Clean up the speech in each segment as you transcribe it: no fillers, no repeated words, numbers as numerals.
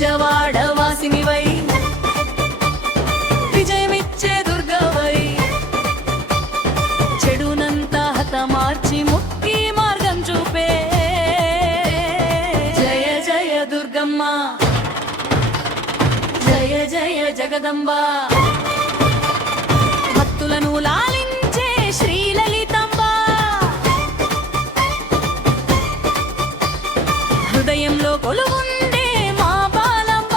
నిజవాడ వాసినివై విజయమిచ్చే దుర్గవై చెడునంతా హతమార్చి ముక్తి మార్గం చూపే జయ జయ దుర్గమ్మ జయ జయ జగదంబ భక్తులను లాలించే శ్రీలలితంబ హృదయంలో కొలువుండే మా బాలంబ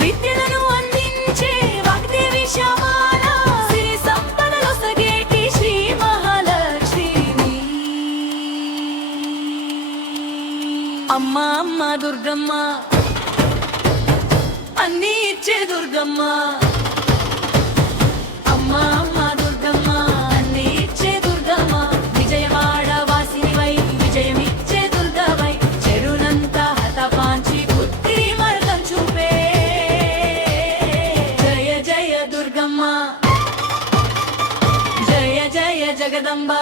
విద్యలను అందించే వాగ్దేవి శ్యామాల సిరి సంపదలు సగేటి శ్రీ మహాలక్ష్మి అమ్మ అమ్మ దుర్గమ్మ అన్నీ ఇచ్చే దుర్గమ్మ అమ్మ అమ్మ దుర్గమ్మ అన్నీ ఇచ్చే దుర్గమ్మ విజయవాడ వాసినివై విజయమిచ్చే దుర్గవై చెడునంతా హతపాంచి బుద్ధి మార్గం చూపే జయ జయ దుర్గమ్మ జయ జయ జగదంబ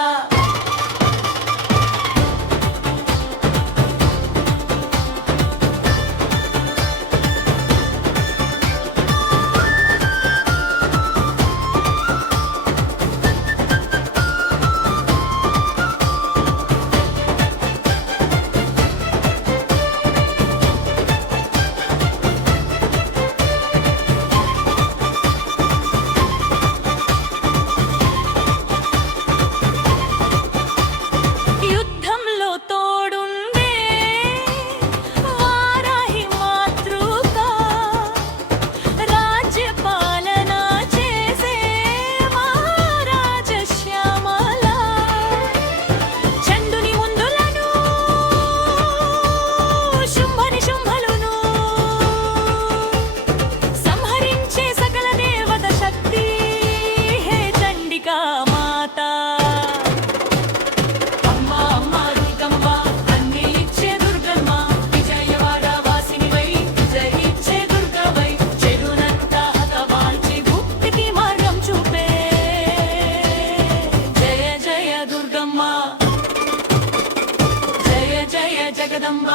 జగదంబ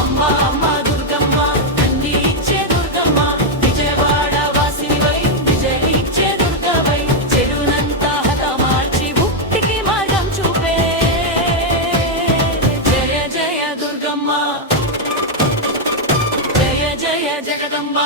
అమ్మ అమ్మ దుర్గమ్మ అన్నీ ఇచ్చే దుర్గమ్మ విజయవాడ వాసినివై విజయమిచ్చే దుర్గవై చెడునంతా హతమార్చి ముక్తికి మార్గం చూపే జయ జయ దుర్గమ్మ జయ జయ జగదంబ